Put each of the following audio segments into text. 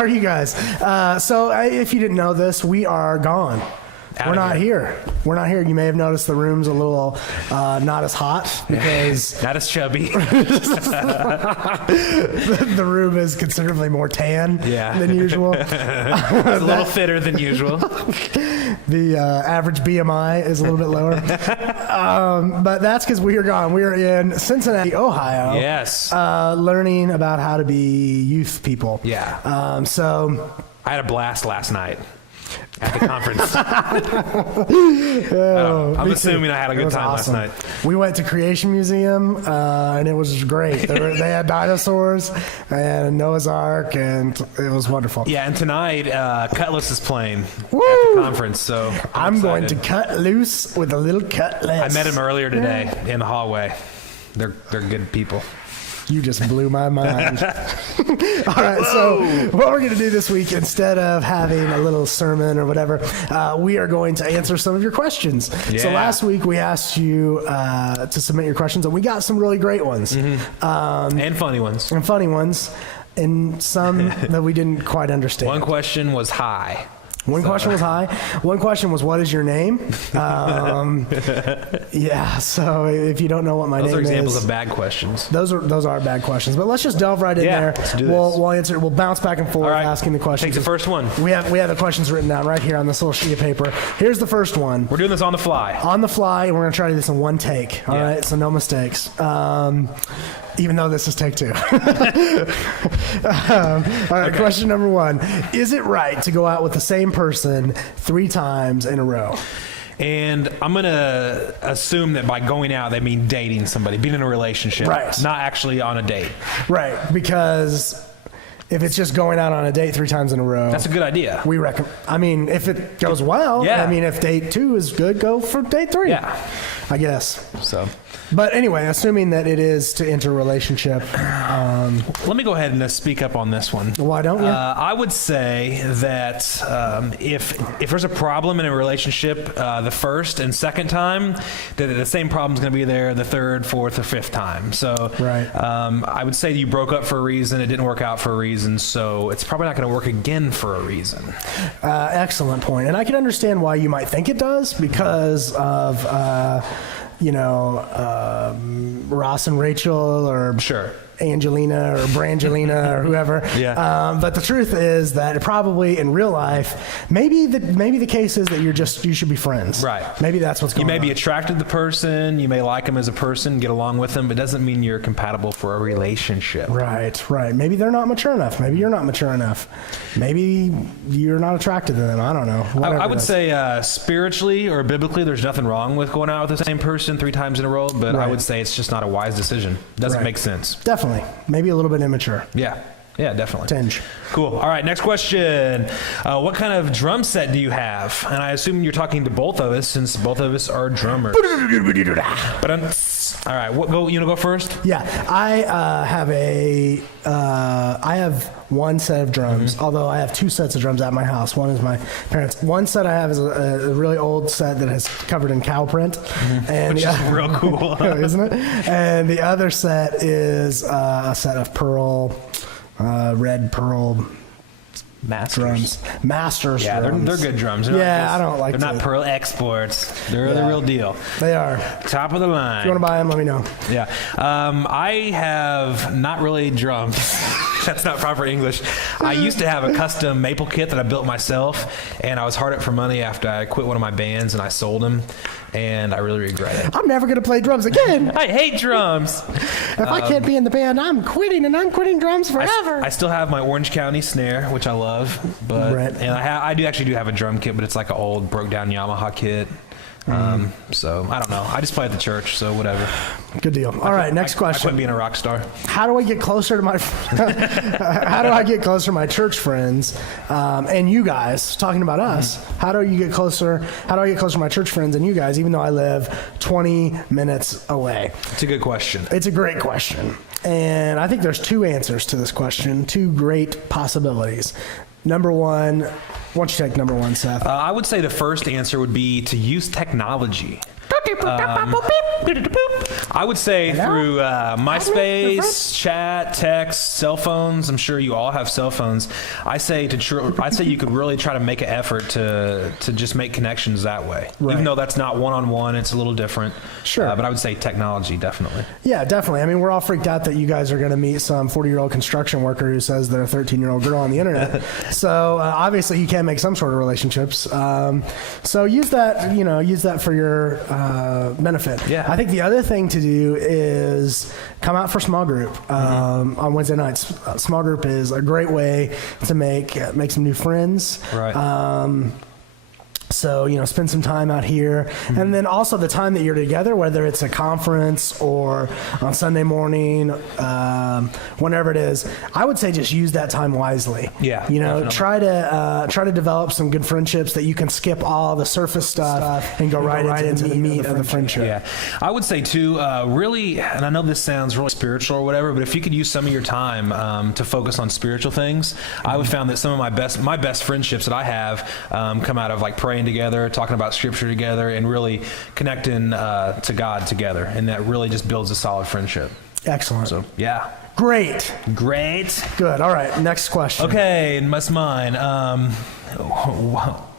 are you guys? So if you didn't know this, we are gone. We're not here. We're not here. You may have noticed the room's a little not as hot because not as chubby. the room is considerably more tan than usual. It's a little fitter than usual. The average BMI is a little bit lower. But that's because we are gone. We are in Cincinnati, Ohio. Yes. Learning about how to be youth people. Yeah. So I had a blast last night. At the conference. I'm assuming I had a good time last night. We went to Creation Museum, and it was great. They had dinosaurs and a Noah's Ark, and it was wonderful. Yeah, and tonight, Cutlass is playing at the conference, so I'm going to cut loose with a little Cutlass. I met him earlier today in the hallway. They're good people. You just blew my mind. All right, so what we're going to do this week, instead of having a little sermon or whatever, we are going to answer some of your questions. Yeah. So last week we asked you to submit your questions, and we got some really great ones. And funny ones. And some that we didn't quite understand. One question was high. One question was high. One question was, what is your name? Yeah, so if you don't know what my name is. Those are examples of bad questions. Those are bad questions. But let's just delve right in there. Let's do this. We'll answer. We'll bounce back and forth asking the questions. Take the first one. We have the questions written down right here on this little sheet of paper. Here's the first one. We're doing this on the fly. On the fly, and we're going to try to do this in one take. All right, so no mistakes. Even though this is take two. All right, question number one. Is it right to go out with the same person 3 times in a row? And I'm going to assume that by going out, they mean dating somebody, being in a relationship. Right. Not actually on a date. Right, because if it's just going out on a date 3 times in a row. That's a good idea. We recommend. I mean, if it goes well, I mean, if date 2 is good, go for date 3. Yeah. I guess. So. But anyway, assuming that it is to enter a relationship. Let me go ahead and speak up on this one. Why don't you? I would say that if there's a problem in a relationship the first and second time, that the same problem is going to be there the third, fourth, or fifth time. So I would say you broke up for a reason. It didn't work out for a reason. So it's probably not going to work again for a reason. Excellent point. And I can understand why you might think it does because of... Ross and Rachel, or Angelina or Brangelina or whoever. But the truth is that it probably in real life, maybe the case is that you should be friends. Right. Maybe that's what's going on. You may be attracted to the person, you may like them as a person, get along with them, but it doesn't mean you're compatible for a relationship. Right. Maybe they're not mature enough. Maybe you're not mature enough. Maybe you're not attracted to them. I don't know. I would say spiritually or biblically, there's nothing wrong with going out with the same person 3 times in a row, but I would say it's just not a wise decision. Doesn't make sense. Definitely. Maybe a little bit immature. Yeah, definitely. Tinge. Cool. All right, next question. What kind of drum set do you have? And I assume you're talking to both of us since both of us are drummers. But all right, you want to go first? Yeah, I have one set of drums, although I have 2 sets of drums at my house. One is my parents'. One set I have is a really old set that is covered in cow print. And which is real cool. Isn't it? And the other set is a set of red pearl Masters drums. Yeah, they're good drums. I don't like They're not Pearl exports. They're the real deal. They are. Top of the line. If you want to buy them, let me know. Yeah. I have not really drums. That's not proper English. I used to have a custom maple kit that I built myself, and I was hard up for money after I quit one of my bands and I sold them, and I really regret it. I'm never going to play drums again. I hate drums. If I can't be in the band, I'm quitting, and I'm quitting drums forever. I still have my Orange County snare, which I love, but and I do have a drum kit, but it's like an old broke down Yamaha kit. So I don't know. I just play at the church, so whatever. Good deal. All right, next question. I quit being a rock star. How do I get closer to my church friends and you guys? Talking about us. How do I get closer to my church friends and you guys, even though I live 20 minutes away? It's a good question. It's a great question, and I think there's 2 answers to this question. 2 great possibilities. Number one. Why don't you take number 1, Seth? I would say the first answer would be to use technology. I would say through MySpace, chat, text, cell phones. I'm sure you all have cell phones. I'd say you could really try to make an effort to just make connections that way. Right. Even though that's not one-on-one, it's a little different. Sure. But I would say technology, definitely. Yeah, definitely. I mean, we're all freaked out that you guys are going to meet some 40-year-old construction worker who says they're a 13-year-old girl on the internet. So obviously you can make some sort of relationships. So use that for your benefit. Yeah. I think the other thing to do is come out for small group on Wednesday nights. Small group is a great way to make some new friends. Right. So, spend some time out here. And then also the time that you're together, whether it's a conference or on Sunday morning, whenever it is, I would say just use that time wisely. Yeah. Try to develop some good friendships that you can skip all the surface stuff and go right into the meat of the friendship. Yeah. I would say too, really, and I know this sounds really spiritual or whatever, but if you could use some of your time to focus on spiritual things, I would found that some of my best friendships that I have come out of like praying together, talking about scripture together, and really connecting to God together, and that really just builds a solid friendship. Excellent. So yeah. Great. Good. All right. Next question. Okay, and that's mine.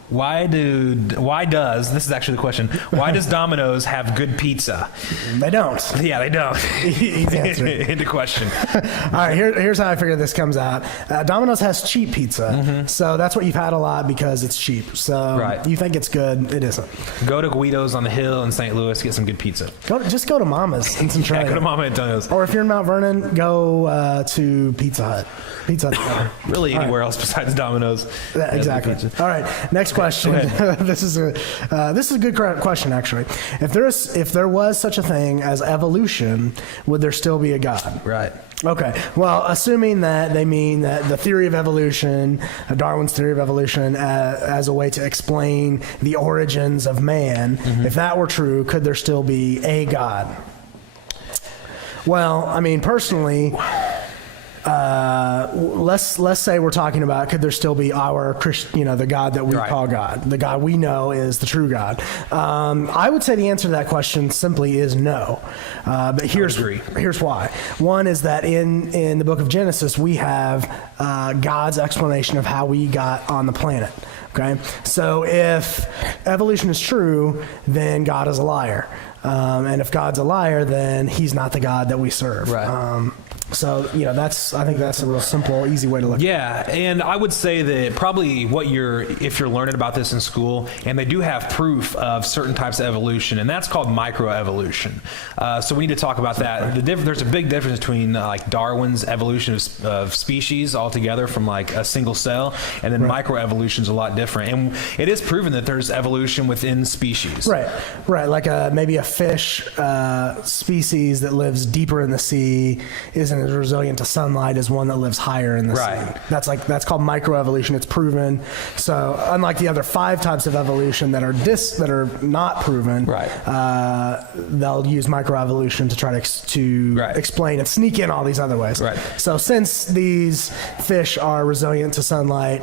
Why does this is actually the question? Why does Domino's have good pizza? They don't. Yeah, they don't. Easy answer. Into question. All right, here's how I figure this comes out. Domino's has cheap pizza, so that's what you've had a lot because it's cheap. So you think it's good, it isn't. Go to Guido's on the Hill in St. Louis, get some good pizza. Just go to Mama's and some try. Yeah, go to Mama Antonio's. Or if you're in Mount Vernon, go to Pizza Hut. Really anywhere else besides Domino's. Exactly. All right, next question. This is a good question actually. If there was such a thing as evolution, would there still be a God? Right. Okay. Well, assuming that they mean that the theory of evolution, Darwin's theory of evolution, as a way to explain the origins of man, if that were true, could there still be a God? Well, I mean, personally, let's say we're talking about could there still be our the God that we call God, the God we know is the true God. I would say the answer to that question simply is no. But here's why. One is that in the book of Genesis we have God's explanation of how we got on the planet. Okay, so if evolution is true, then God is a liar, and if God's a liar, then He's not the God that we serve. Right. So, I think that's a real simple, easy way to look at it. Yeah, and I would say that probably if you're learning about this in school, and they do have proof of certain types of evolution, and that's called microevolution. So we need to talk about that. There's a big difference between like Darwin's evolution of species altogether from like a single cell, and then microevolution is a lot different. And it is proven that there's evolution within species. Right. Like maybe a fish species that lives deeper in the sea isn't as resilient to sunlight as one that lives higher in the sea. That's called microevolution. It's proven. So unlike the other 5 types of evolution that are not proven, they'll use microevolution to try to explain and sneak in all these other ways. Right. So since these fish are resilient to sunlight,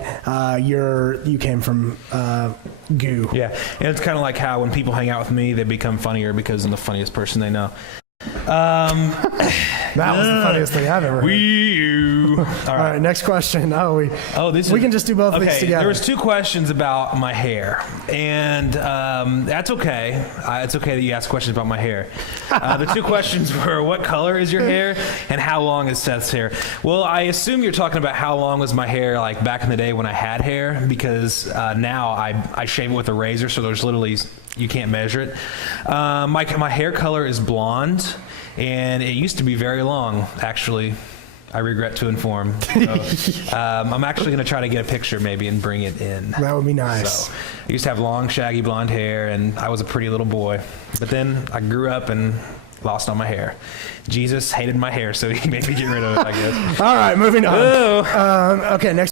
you came from goo. Yeah, and it's kind of like how when people hang out with me, they become funnier because I'm the funniest person they know. That was the funniest thing I've ever heard. All right, next question. We can just do both of these together. There was 2 questions about my hair, and that's okay. It's okay that you ask questions about my hair. The 2 questions were, what color is your hair, and how long is Seth's hair? Well, I assume you're talking about how long was my hair like back in the day when I had hair, because now I shave it with a razor, so there's literally, you can't measure it. My hair color is blonde, and it used to be very long, actually. I regret to inform. So, I'm actually going to try to get a picture maybe and bring it in. That would be nice. So, I used to have long, shaggy blonde hair, and I was a pretty little boy. But then I grew up and lost all my hair. Jesus hated my hair, so he made me get rid of it, I guess. All right, moving on. Okay, next.